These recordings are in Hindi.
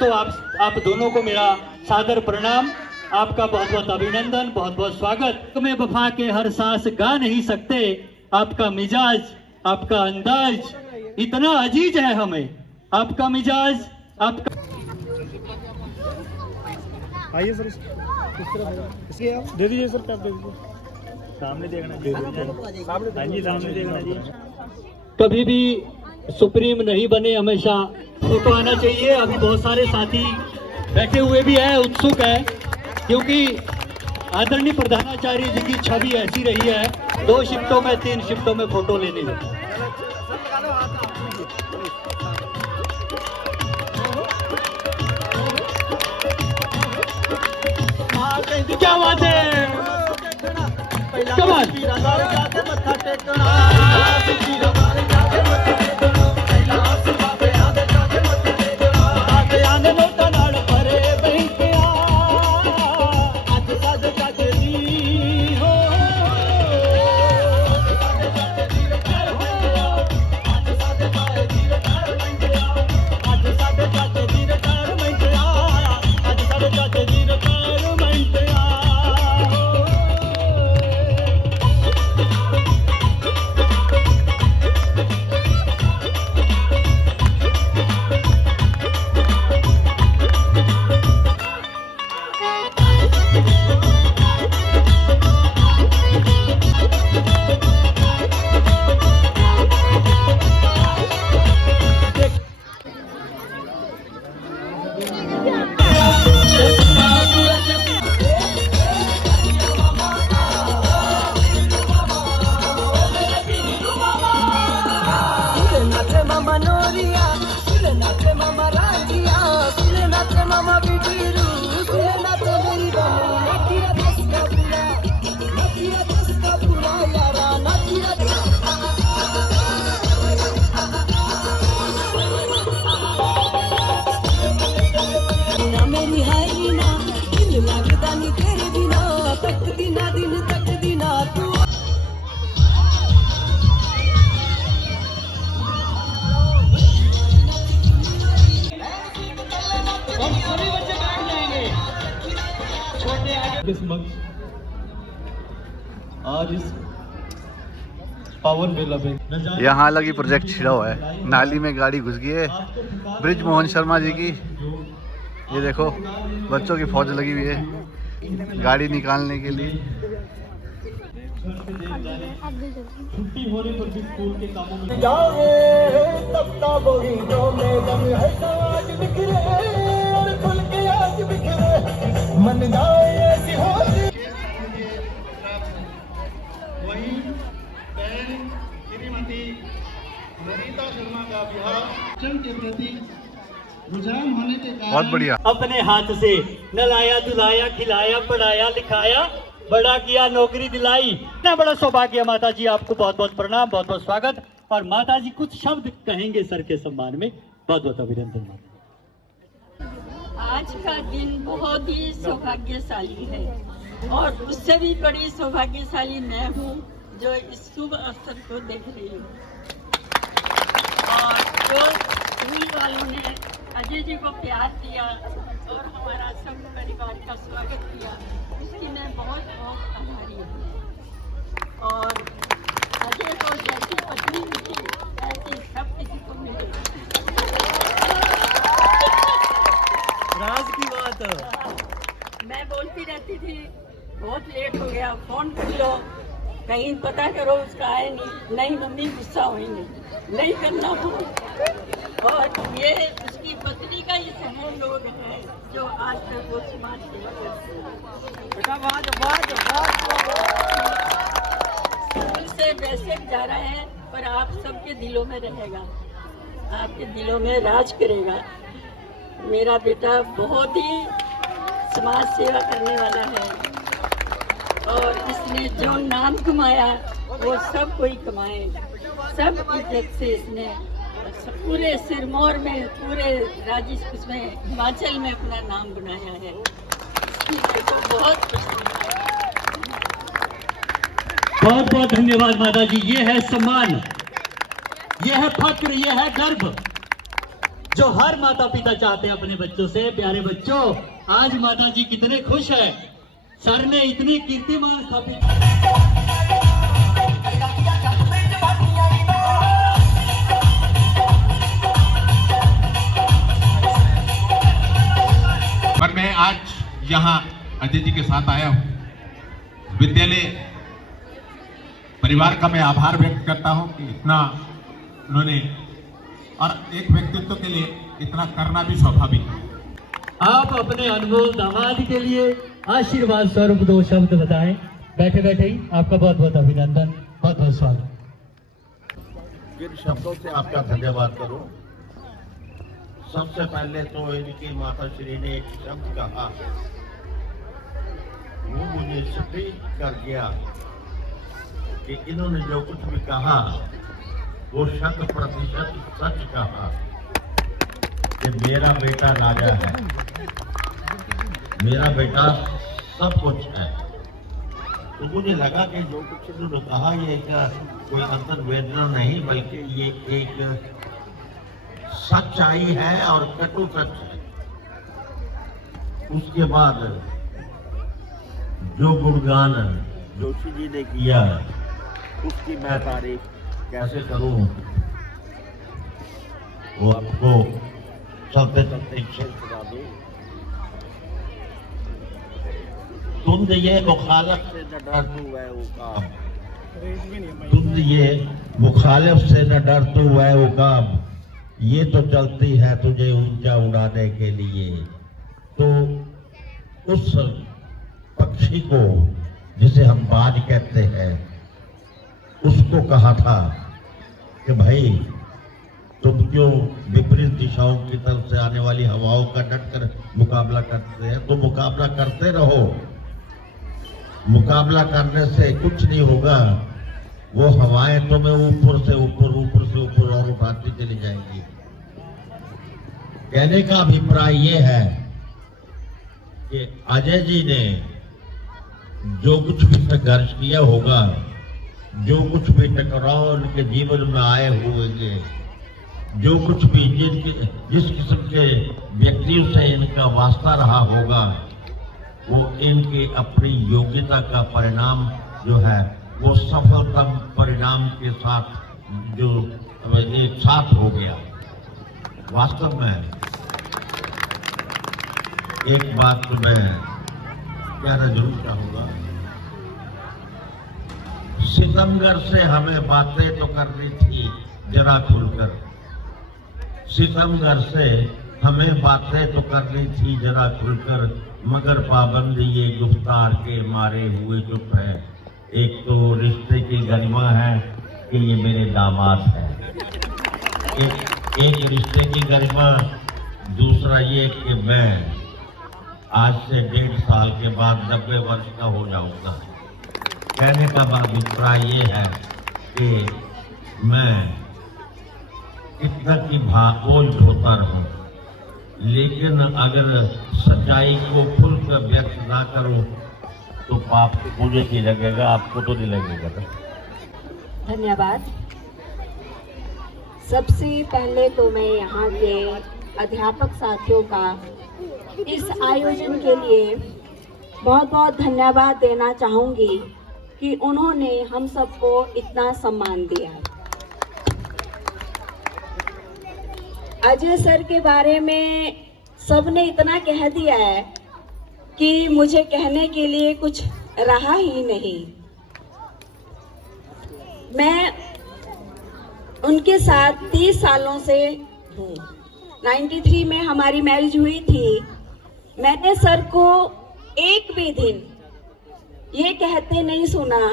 तो आप दोनों को मेरा सादर प्रणाम, आपका बहुत बहुत अभिनंदन, बहुत बहुत स्वागत। तुम्हें वफा के हर सांस गा नहीं सकते, आपका मिजाज, आपका अंदाज इतना अजीज है हमें, आपका मिजाज, आपका। आइए सर, किस तरफ इसके आप दे दीजिए सर, कैप दे दीजिए। सामने देखना जी, हाँ जी सामने देखना जी। कभी भी सुप्रीम नहीं बने, हमेशा फोटो आना चाहिए। अभी बहुत सारे साथी बैठे हुए भी हैं, उत्सुक है, क्योंकि आदरणीय प्रधानाचार्य जी की छवि ऐसी रही है, 2 शिफ्टों में 3 शिफ्टों में फोटो लेने लगे। क्या बात है, क्या बात। आज इस पावन बेला पे यहाँ अलग ही प्रोजेक्ट छिड़ा हुआ है। नाली में गाड़ी घुस गई है ब्रिज मोहन शर्मा जी की। ये देखो बच्चों की फौज लगी हुई है गाड़ी निकालने के लिए। छुट्टी होने पर भी स्कूल के कामों में वही बहन श्रीमती नरिता शर्मा का विवाह के प्रति रुझान होने के कारण बहुत बढ़िया। अपने हाथ से नलाया दुलाया खिलाया पढ़ाया लिखाया बड़ा किया नौकरी दिलाई। इतना बड़ा सौभाग्य। माता जी आपको बहुत बहुत प्रणाम, बहुत बहुत स्वागत। और माता जी कुछ शब्द कहेंगे सर के सम्मान में। बहुत बहुत अभिनंदन। आज का दिन बहुत ही सौभाग्यशाली है और उससे भी बड़ी सौभाग्यशाली मैं हूँ जो इस शुभ अवसर को देख रही हूँ। और जो स्कूल वालों ने अजय जी को प्यार दिया और हमारा सब परिवार का स्वागत किया, उसकी मैं बहुत बहुत आभारी हूँ। और अजय को जैसी पत्नी मिली ऐसी सब किसी को मिले। राज की बात मैं बोलती रहती थी बहुत लेट हो गया, फोन कर लो, कहीं पता करो उसका आए नहीं मम्मी गुस्सा होंगे, नहीं करना फोन। और ये उसकी पत्नी का ही समूह लोग हैं जो आज तक वो समाज सेवा करते हैं। स्कूल से वैसे जा रहे हैं पर आप सबके दिलों में रहेगा, आपके दिलों में राज करेगा। मेरा बेटा बहुत ही समाज सेवा करने वाला है और इसने जो नाम कमाया वो सब कोई कमाए, सब इज्जत से इसने पूरे सिरमौर में, पूरे राज्य में, हिमाचल में अपना नाम बनाया है। इसको बहुत बहुत बहुत धन्यवाद माता जी। ये है सम्मान, ये है फक्र, ये है गर्व जो हर माता पिता चाहते हैं अपने बच्चों से। प्यारे बच्चों, आज माता जी कितने खुश है, सर ने इतनी कीर्तिमान स्थापित। पर मैं आज यहाँ अजय जी के साथ आया हूँ। विद्यालय परिवार का मैं आभार व्यक्त करता हूँ कि इतना उन्होंने, और एक व्यक्तित्व के लिए इतना करना भी स्वाभाविक है। आप अपने अनमोल दामाद के लिए आशीर्वाद स्वरूप 2 शब्द बताएं। बैठे बैठे ही आपका बहुत बहुत अभिनंदन, बहुत बहुत स्वागत। किन शब्दों से आपका धन्यवाद करूं। सबसे पहले तो इनकी माता श्री ने एक शब्द कहा, वो मुझे स्पीक कर गया कि इन्होंने जो कुछ भी कहा वो 100% सच कहा कि मेरा बेटा राजा है, मेरा बेटा सब कुछ है। तो मुझे लगा कि जो कुछ इन्होंने कहा ये कोई अंतर्वेदना नहीं, बल्कि ये एक सच्चाई है और कटु सच है। उसके बाद जो गुणगान जोशी जी ने किया उसकी मैं तारीफ कैसे करूं, वो आपको चलते चलते शेर सुना दूं। तुम ये मुखालफ से न डर तू वह उकाब, तुम ये मुखालिफ से न डर तू वह उकाब, ये तो चलती है तुझे ऊंचा उड़ाने के लिए। तो उस पक्षी को जिसे हम बाज कहते हैं, उसको कहा था कि भाई तुम क्यों विपरीत दिशाओं की तरफ से आने वाली हवाओं का डटकर मुकाबला करते हैं, तो मुकाबला करते रहो। मुकाबला करने से कुछ नहीं होगा, वो हवाएं तुम्हें ऊपर से ऊपर और उठाती चली जाएंगी। कहने का अभिप्राय ये है कि अजय जी ने जो कुछ भी संघर्ष किया होगा, जो कुछ भी टकराव उनके जीवन में आए होंगे, जो कुछ भी जिस किस्म के व्यक्तियों से इनका वास्ता रहा होगा, वो इनकी अपनी योग्यता का परिणाम जो है वो सफलतम परिणाम के साथ जो एक साथ हो गया। वास्तव में एक बात तो मैं कहना जरूर चाहूंगा, सितमगर से हमें बातें तो करनी थी जरा खुलकर, सितमगर से हमें बातें तो करनी थी जरा खुलकर, मगर पाबंदी ये गुफ्तार के मारे हुए चुप है। एक तो रिश्ते की गरिमा है कि ये मेरे दामाद है, एक रिश्ते की गरिमा, दूसरा ये कि मैं आज से 1.5 साल के बाद 90 वर्ष का हो जाऊंगा। कहने का अभिप्राय ये है कि मैं कितना की बोझ ढोता रहूं, लेकिन अगर सच्चाई को खुलकर व्यक्त ना करूं तो पाप मुझे नहीं लगेगा, आपको तो नहीं लगेगा। धन्यवाद। सबसे पहले तो मैं यहाँ के अध्यापक साथियों का इस आयोजन के लिए बहुत बहुत धन्यवाद देना चाहूँगी कि उन्होंने हम सबको इतना सम्मान दिया। अजय सर के बारे में सबने इतना कह दिया है कि मुझे कहने के लिए कुछ रहा ही नहीं। मैं उनके साथ 30 सालों से हूँ। 93 में हमारी मैरिज हुई थी। मैंने सर को एक भी दिन ये कहते नहीं सुना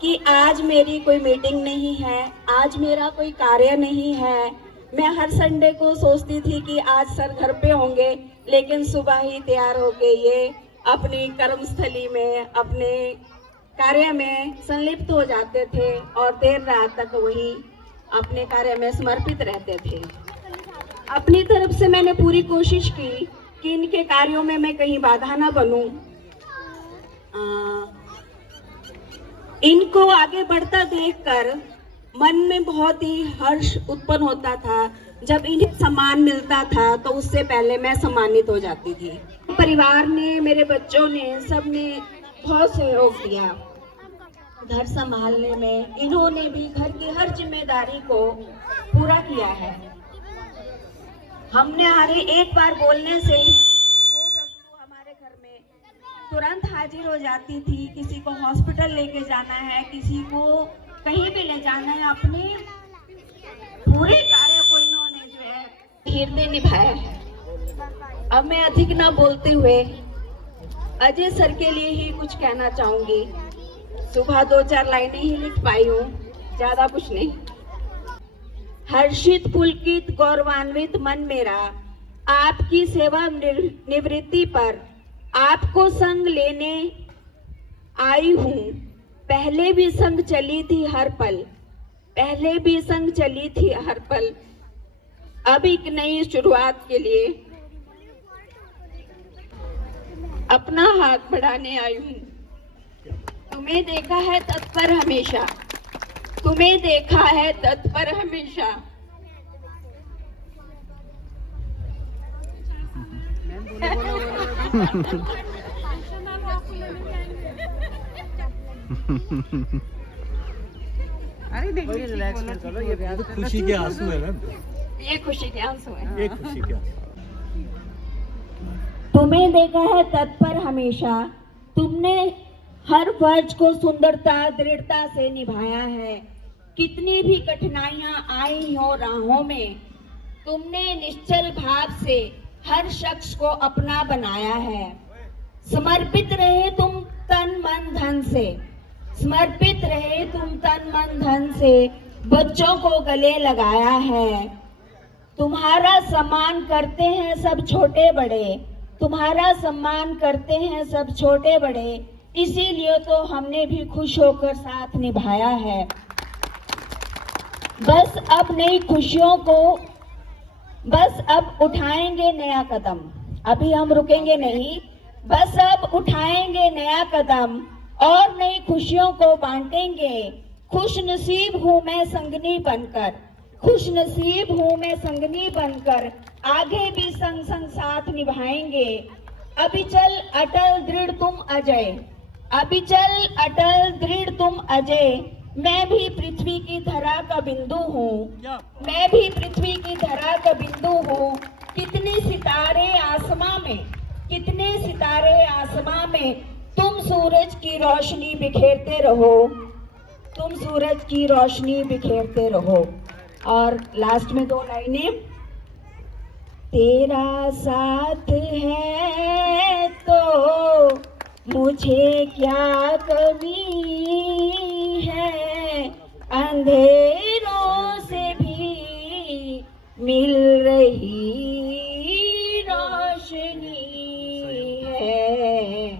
कि आज मेरी कोई मीटिंग नहीं है, आज मेरा कोई कार्य नहीं है। मैं हर संडे को सोचती थी कि आज सर घर पे होंगे, लेकिन सुबह ही तैयार होके ये अपनी कर्मस्थली में अपने कार्य में संलिप्त हो जाते थे और देर रात तक वही अपने कार्य में समर्पित रहते थे। अपनी तरफ से मैंने पूरी कोशिश की कि इनके कार्यों में मैं कहीं बाधा ना बनूं। इनको आगे बढ़ता देखकर मन में बहुत ही हर्ष उत्पन्न होता था जब इन्हें सम्मान मिलता था, तो उससे पहले मैं सम्मानित हो जाती थी। परिवार ने, मेरे बच्चों ने, सब ने बहुत सहयोग दिया घर संभालने में। इन्होंने भी घर की हर जिम्मेदारी को पूरा किया है। हमने एक बार बोलने से ही वो वस्तु हमारे घर में तुरंत हाजिर हो जाती थी। किसी को हॉस्पिटल लेके जाना है, किसी को कहीं भी ले जाना है, अपने पूरे कार्य को इन्होंने जो है हृदय निभाया है। अब मैं अधिक ना बोलते हुए अजय सर के लिए ही कुछ कहना चाहूंगी। सुबह 2-4 लाइनें ही लिख पाई हूँ, ज्यादा कुछ नहीं। हर्षित पुलकित गौरवान्वित मन मेरा, आपकी सेवा निवृत्ति पर आपको संग लेने आई हूँ। पहले भी संग चली थी हर पल, पहले भी संग चली थी हर पल। अब एक नई शुरुआत के लिए अपना हाथ बढ़ाने आई हूँ। तुम्हें देखा है तत्पर हमेशा, तुम्हें देखा है तत्पर हमेशा। खुशी के आंसू है मैम, ये खुशी के आंसू है। ये खुशी के आंसू। तुम्हें देखा है तत्पर हमेशा, तुमने हर फर्ज को सुंदरता दृढ़ता से निभाया है। कितनी भी कठिनाइयां आई हो राहों में, तुमने निश्चल भाव से हर शख्स को अपना बनाया है। समर्पित रहे तुम तन मन धन से, समर्पित रहे तुम तन मन धन से, बच्चों को गले लगाया है। तुम्हारा सम्मान करते हैं सब छोटे बड़े, तुम्हारा सम्मान करते हैं सब छोटे बड़े, इसीलिए तो हमने भी खुश होकर साथ निभाया है। बस अब नई खुशियों को, बस अब उठाएंगे नया कदम। अभी हम रुकेंगे नहीं, बस अब उठाएंगे नया कदम और नई खुशियों को बांटेंगे। खुश नसीब हूँ मैं संगनी बनकर, खुश नसीब हूँ मैं संगनी बनकर, आगे भी संग संग साथ निभाएंगे। अविचल अटल दृढ़ तुम अजय, अविचल अटल दृढ़ तुम अजय। मैं भी पृथ्वी की धरा का बिंदु हूँ, मैं भी पृथ्वी की धरा का बिंदु हूँ। कितने सितारे आसमां में, कितने सितारे आसमां में, तुम सूरज की रोशनी बिखेरते रहो, तुम सूरज की रोशनी बिखेरते रहो। और लास्ट में 2 लाइनें। तेरा साथ है तो मुझे क्या कमी है, अंधेरों से भी मिल रही रोशनी है।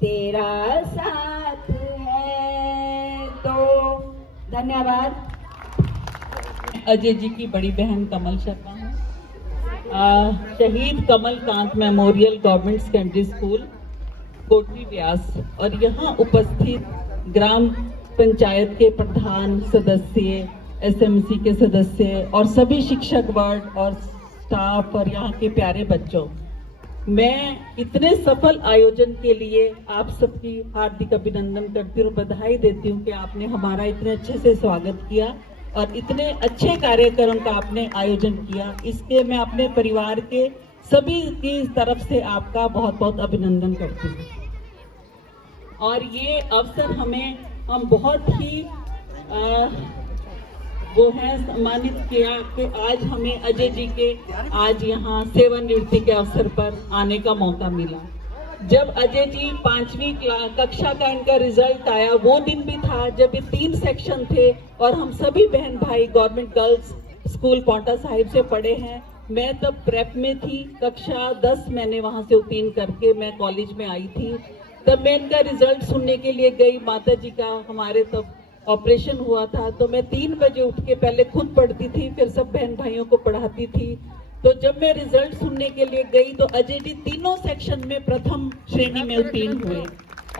तेरा साथ है तो। धन्यवाद। अजय जी की बड़ी बहन कमल शर्मा है। शहीद Kamal Kant memorial government secondary school Kotri Vyas और यहाँ उपस्थित ग्राम पंचायत के प्रधान सदस्य, एसएमसी के सदस्य और सभी शिक्षक वर्ग और स्टाफ और यहाँ के प्यारे बच्चों, मैं इतने सफल आयोजन के लिए आप सबकी हार्दिक अभिनंदन करती हूँ, बधाई देती हूँ कि आपने हमारा इतने अच्छे से स्वागत किया और इतने अच्छे कार्यक्रम का आपने आयोजन किया। इसके मैं अपने परिवार के सभी की तरफ से आपका बहुत बहुत अभिनंदन करती हूँ। और ये अवसर हम बहुत ही वो है सम्मानित किया कि आज हमें अजय जी के आज यहाँ सेवानिवृत्ति के अवसर पर आने का मौका मिला। जब अजय जी 5वीं कक्षा का इनका रिजल्ट आया, वो दिन भी था जब ये 3 सेक्शन थे और हम सभी बहन भाई government girls school Paonta Sahib से पढ़े हैं। मैं तब प्रेप में थी, कक्षा 10 मैंने वहाँ से उत्तीर्ण करके मैं कॉलेज में आई थी। तब मैं इनका रिजल्ट सुनने के लिए गई। माता जी का हमारे तब ऑपरेशन हुआ था, तो मैं 3 बजे उठ के पहले खुद पढ़ती थी, फिर सब बहन भाइयों को पढ़ाती थी। तो जब मैं रिजल्ट सुनने के लिए गई तो अजय जी तीनों सेक्शन में प्रथम श्रेणी में उत्तीर्ण हुए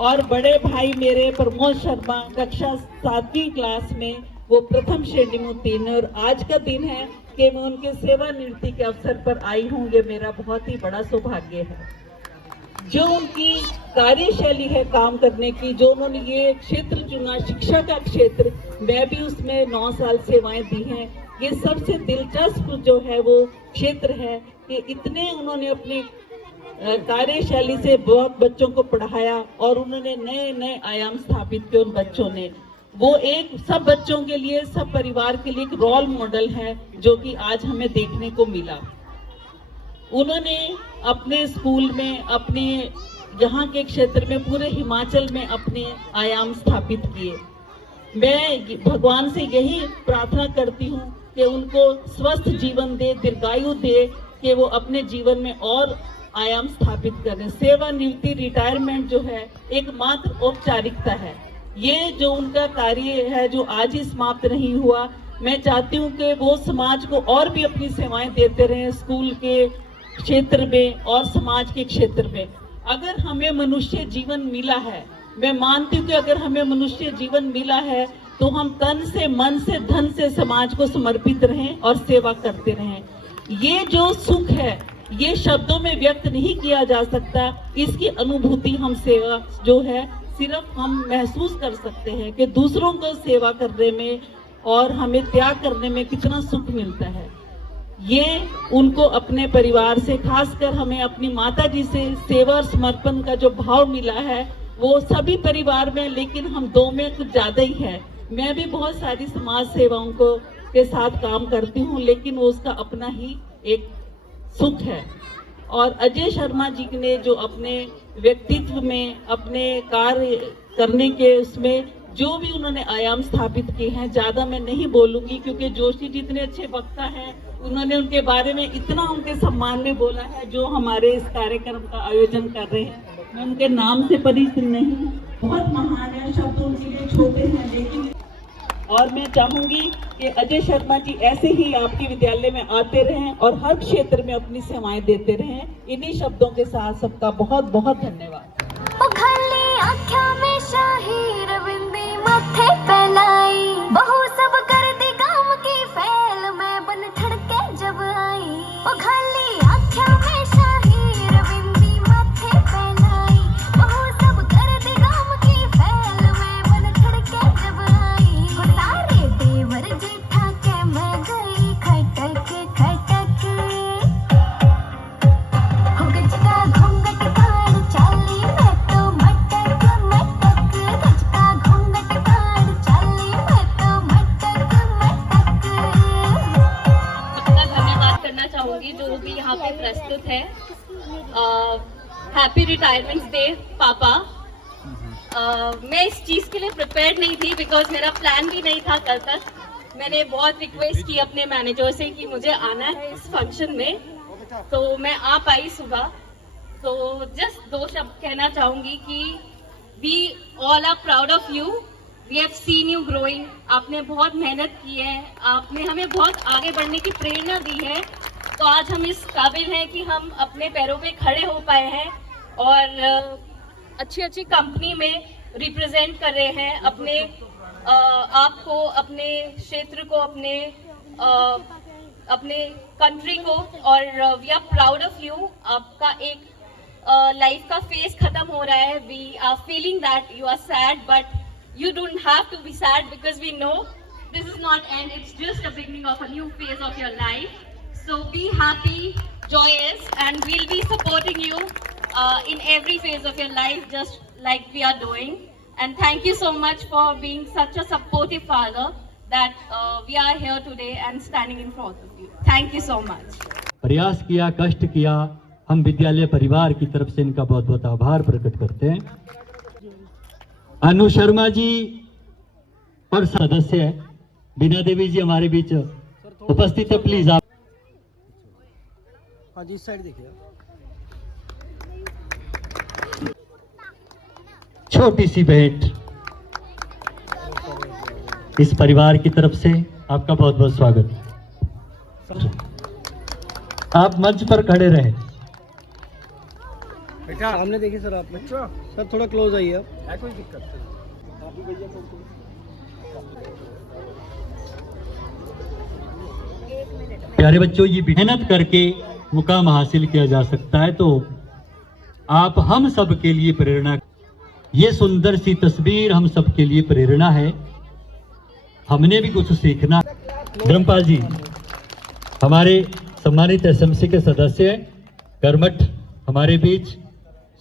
और बड़े भाई मेरे प्रमोद शर्मा कक्षा 7वीं क्लास में वो प्रथम श्रेणी में उत्तीर्ण है और आज का दिन है कि मैं उनके सेवानिवृत्ति के अवसर पर आई हूँ। ये मेरा बहुत ही बड़ा सौभाग्य है। जो उनकी कार्यशैली है काम करने की, जो उन्होंने ये क्षेत्र चुना, शिक्षा का क्षेत्र, मैं भी उसमें 9 साल सेवाएं दी हैं। ये सबसे दिलचस्प जो है वो क्षेत्र है कि इतने उन्होंने अपनी कार्यशैली से बहुत बच्चों को पढ़ाया और उन्होंने नए नए आयाम स्थापित किए। उन बच्चों ने वो एक सब बच्चों के लिए, सब परिवार के लिए एक रोल मॉडल है जो कि आज हमें देखने को मिला। उन्होंने अपने स्कूल में, अपने यहाँ के क्षेत्र में, पूरे हिमाचल में अपने आयाम स्थापित किए। मैं भगवान से यही प्रार्थना करती हूँ कि उनको स्वस्थ जीवन दे, दीर्घायु दे, कि वो अपने जीवन में और आयाम स्थापित करें। सेवानिवृत्ति, रिटायरमेंट जो है एक मात्र औपचारिकता है। ये जो उनका कार्य है जो आज ही समाप्त नहीं हुआ, मैं चाहती हूँ कि वो समाज को और भी अपनी सेवाएं देते रहें, स्कूल के क्षेत्र में और समाज के क्षेत्र में। अगर हमें मनुष्य जीवन मिला है, मैं मानती हूँ कि अगर हमें मनुष्य जीवन मिला है तो हम तन से, मन से, धन से समाज को समर्पित रहें और सेवा करते रहें। ये जो सुख है ये शब्दों में व्यक्त नहीं किया जा सकता। इसकी अनुभूति हम सेवा जो है सिर्फ हम महसूस कर सकते हैं कि दूसरों को सेवा करने में और हमें त्याग करने में कितना सुख मिलता है। ये उनको अपने परिवार से, खासकर हमें अपनी माता जी से सेवा और समर्पण का जो भाव मिला है वो सभी परिवार में, लेकिन हम दो में कुछ ज्यादा ही है। मैं भी बहुत सारी समाज सेवाओं को के साथ काम करती हूँ, लेकिन वो उसका अपना ही एक सुख है। और अजय शर्मा जी ने जो अपने व्यक्तित्व में, अपने कार्य करने के उसमें जो भी उन्होंने आयाम स्थापित किए हैं, ज्यादा मैं नहीं बोलूंगी क्योंकि जोशी जी इतने अच्छे वक्ता हैं, उन्होंने उनके बारे में इतना उनके सम्मान में बोला है जो हमारे इस कार्यक्रम का आयोजन कर रहे हैं। मैं उनके नाम से परिचित नहीं हूँ, बहुत महान है, शब्द उनके लिए छोटे हैं, लेकिन और मैं चाहूंगी कि अजय शर्मा जी ऐसे ही आपके विद्यालय में आते रहें और हर क्षेत्र में अपनी सेवाएं देते रहें। इन्हीं शब्दों के साथ सबका बहुत बहुत धन्यवाद। बहु सब कर दी काम की फैल, मैं बन ठड़के जब आई। ओ खाली आँखों में शाही रविंदी माथे पहनाई, बहु सब कर दी काम की फैल, मैं बन ठड़के जब आई। ओ सारे देवर जेठा के मैं गई खटक खटक, हो गजका घूंघट काढ़ चाली मैं तो मटक मटक, गजका घूंघट काढ़ चाली मैं तो मटक मटक। सबका धन्यवाद करना चाहूंगी जो भी यहाँ पे प्रस्तुत है। हैप्पी रिटायरमेंट डे पापा। मैं इस चीज के लिए प्रिपेयर्ड नहीं थी बिकॉज मेरा प्लान भी नहीं था कल तक। मैंने बहुत रिक्वेस्ट की अपने मैनेजर से कि मुझे आना है इस फंक्शन में, तो मैं आ पाई सुबह। तो जस्ट 2 शब्द कहना चाहूंगी कि we all are proud of you, we have seen you growing. आपने बहुत मेहनत की है, आपने हमें बहुत आगे बढ़ने की प्रेरणा दी है, तो आज हम इस काबिल हैं कि हम अपने पैरों पे खड़े हो पाए हैं और अच्छी अच्छी कंपनी में रिप्रेजेंट कर रहे हैं अपने आपको, अपने क्षेत्र को, अपने कंट्री को। और we are proud of you. आपका एक लाइफ का फेज खत्म हो रहा है। We are feeling that you are sad, but you don't have to be sad because we know this is not end, it's just a beginning of a new phase of your life. So be happy, joyous, and we'll be supporting you in every phase of your life just like we are doing. And thank you so much for being such a supportive father that we are here today and standing in front of you. Thank you so much. प्रयास किया, कष्ट किया, हम विद्यालय परिवार की तरफ से इनका बहुत बहुत आभार प्रकट करते हैं। अनु शर्मा जी और सदस्य है बीना देवी जी हमारे बीच उपस्थित है, प्लीज आप। हाँ जी, इस साइड देखिए। छोटी सी भेंट इस परिवार की तरफ से आपका बहुत बहुत स्वागत। आप मंच पर खड़े रहे। बेटा सामने देखिए सर, आप सर थोड़ा क्लोज आइए आप। है कोई दिक्कत? आप भी भैया प्यारे बच्चों, ये मेहनत करके मुकाम हासिल किया जा सकता है, तो आप हम सब के लिए प्रेरणा। ये सुंदर सी तस्वीर हम सब के लिए प्रेरणा है, हमने भी कुछ सीखना। ब्रह्मपाल जी हमारे सम्मानित एसएमसी के सदस्य हैं, कर्मठ हमारे बीच,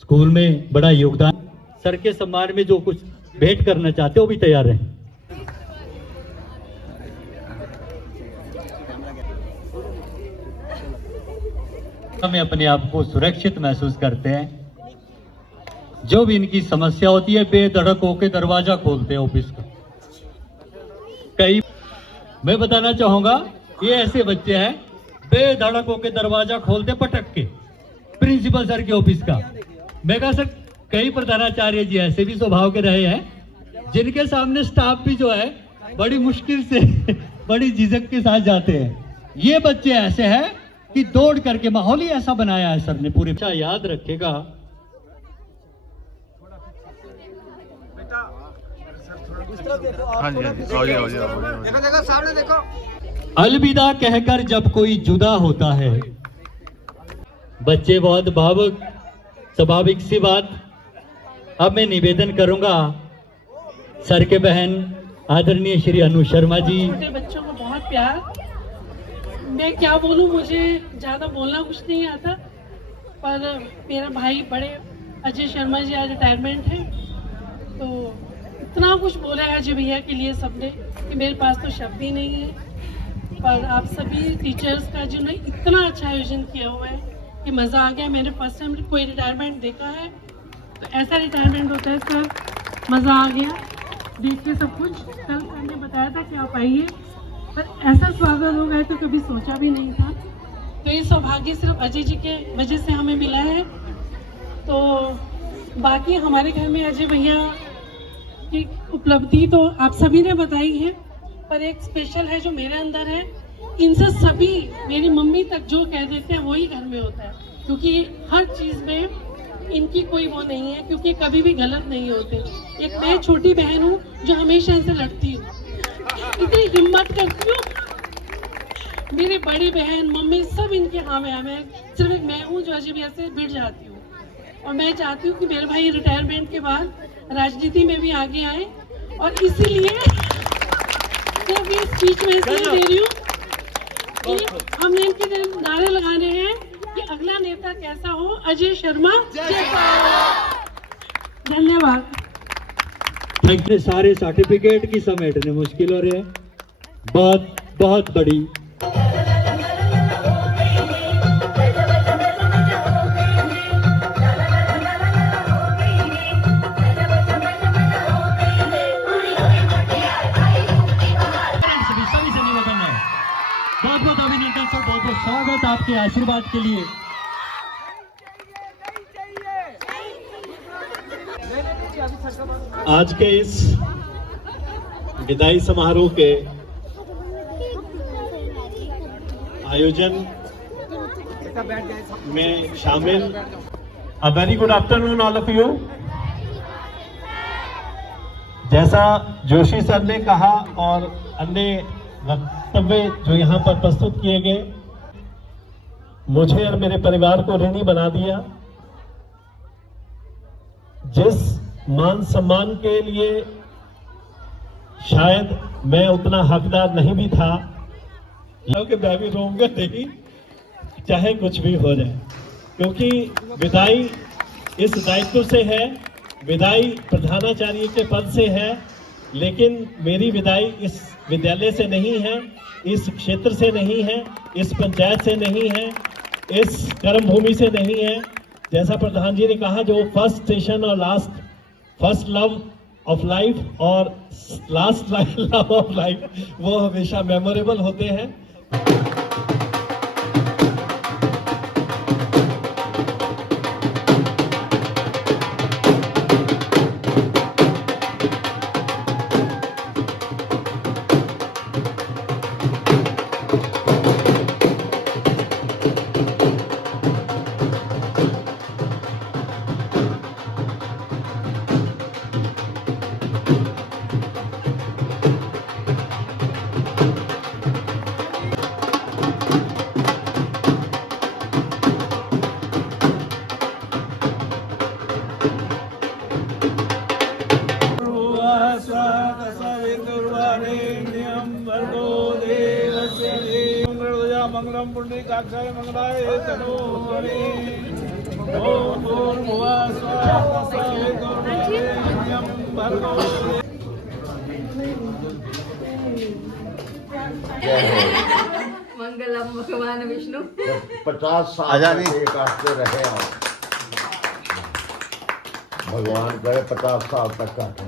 स्कूल में बड़ा योगदान। सर के सम्मान में जो कुछ भेंट करना चाहते हो भी तैयार रहें। हमें अपने आप को सुरक्षित महसूस करते हैं। जो भी इनकी समस्या होती है बेधड़क होकर दरवाजा खोलते हैं ऑफिस का। कई मैं बताना चाहूंगा, ये ऐसे बच्चे हैं बेधड़क होकर दरवाजा खोलते पटक के प्रिंसिपल सर के ऑफिस का। मैं कहा सर, कई प्रधानाचार्य जी ऐसे भी स्वभाव के रहे हैं जिनके सामने स्टाफ भी जो है बड़ी मुश्किल से बड़ी झिझक के साथ जाते हैं। ये बच्चे ऐसे हैं कि दौड़ करके माहौल ही ऐसा बनाया है सर ने पूरे। अच्छा याद रखेगा, हाँ जी, देखो सामने देखो। अलविदा कहकर जब कोई जुदा होता है, बच्चे बहुत भावुक, स्वाभाविक सी बात। अब मैं निवेदन करूंगा सर के बहन आदरणीय श्री अनु शर्मा जी। छोटे बच्चों को बहुत प्यार। मैं क्या बोलूं, मुझे ज़्यादा बोलना कुछ नहीं आता, पर मेरा भाई बड़े अजय शर्मा जी आज रिटायरमेंट है, तो इतना कुछ बोला है अजय भैया के लिए सबने कि मेरे पास तो शब्द ही नहीं है। पर आप सभी टीचर्स का जो नहीं इतना अच्छा आयोजन किया हुआ है कि मज़ा आ गया। मैंने फर्स्ट टाइम कोई रिटायरमेंट देखा है, तो ऐसा रिटायरमेंट होता है सर, मज़ा आ गया देख के सब कुछ। कल सर ने बताया था कि आप आइए, पर ऐसा स्वागत होगा तो कभी सोचा भी नहीं था। तो ये सौभाग्य सिर्फ अजय जी के वजह से हमें मिला है। तो बाकी हमारे घर में अजय भैया की उपलब्धि तो आप सभी ने बताई है, पर एक स्पेशल है जो मेरे अंदर है। इनसे सभी, मेरी मम्मी तक जो कह देते हैं वही घर में होता है, क्योंकि हर चीज़ में इनकी कोई वो नहीं है, क्योंकि कभी भी गलत नहीं होते। एक मैं छोटी बहन हूँ जो हमेशा इनसे लड़ती हूँ, इतनी हिम्मत करती हूँ। मेरी बड़ी बहन मम्मी सब इनके हाँ में। मैं सिर्फ एक मैं हूँ जो अजय भैया से भिड़ जाती हूँ, और मैं चाहती हूँ कि मेरे भाई रिटायरमेंट के बाद राजनीति में भी आगे आए, और इसीलिए सिर्फ ये स्पीच में इसलिए दे रही हूँ कि हमने इनके नारे लगाने हैं कि अगला नेता कैसा हो, अजय शर्मा जैसा। धन्यवाद। इतने सारे सर्टिफिकेट की समेटने मुश्किल हो रहे हैं, बहुत बहुत बड़ी। बहुत बहुत अभिनंदन सर, बहुत बहुत स्वागत आपके आशीर्वाद के लिए। आज के इस विदाई समारोह के आयोजन में शामिल a very good afternoon all of you. जैसा जोशी सर ने कहा और अन्य वक्तव्य जो यहाँ पर प्रस्तुत किए गए, मुझे और मेरे परिवार को ऋणी बना दिया। जिस मान सम्मान के लिए शायद मैं उतना हकदार नहीं भी था, कि मैं भी रहूंगा नहीं, चाहे कुछ भी हो जाए, क्योंकि विदाई इस दायित्व से है, विदाई प्रधानाचार्य के पद से है, लेकिन मेरी विदाई इस विद्यालय से नहीं है, इस क्षेत्र से नहीं है, इस पंचायत से नहीं है, इस कर्म भूमि से नहीं है। जैसा प्रधान जी ने कहा, जो फर्स्ट स्टेशन और last first love of life और लास्ट लव ऑफ लाइफ, वो हमेशा मेमोरेबल होते हैं। मंगलम पुंडरीकाक्षाय मंगलाय तनोहरि ओम भूर्भुवः स्वः तत्सवितुर्वरेण्यं भर्गो मंगलम भगवान विष्णु। 50 साल आजादी। तक काटते रहे और भगवान करे 50 साल तक काटे।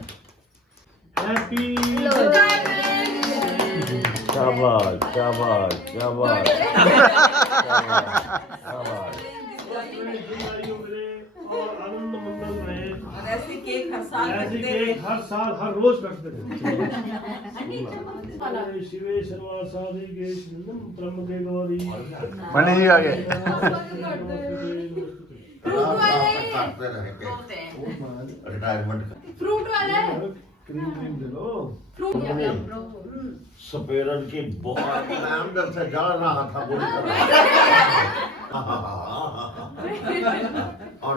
शाबाश शाबाश शाबाश शाबाश। और आनंद मंगल रहे। ऐसे केक हर साल ऐसे केक हर साल हर रोज कटते रहे। शिवे सर्वासादिके शरणं त्र्यंबके गौरी। पंडित जी आगे। काटते रहेंगे रिटायरमेंट का। फ्रूट वाला है। क्रीम क्रीम दे लो। सपेरन की बहुत मैं अंदर से जल रहा था पूरी तरह। और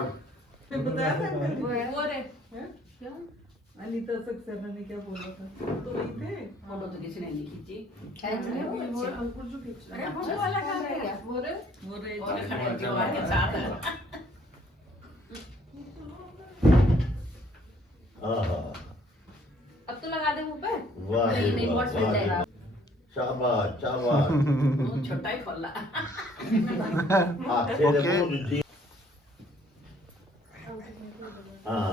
वो रे क्या अनीता सक्सेना ने क्या बोला था तो वही थे फोटो तो किसी ने नहीं खींची वो अंकुर जो खींच रहा है वो वाला कहां गया वो रे खड़े जो आगे साथ है। अब तो लगा दे मुंह पे। वाह नहीं बहुत फट जाएगा। शाबाश शाबाश। छोटा ही खोला। हाँ, तेरे ओके। मुंह हाँ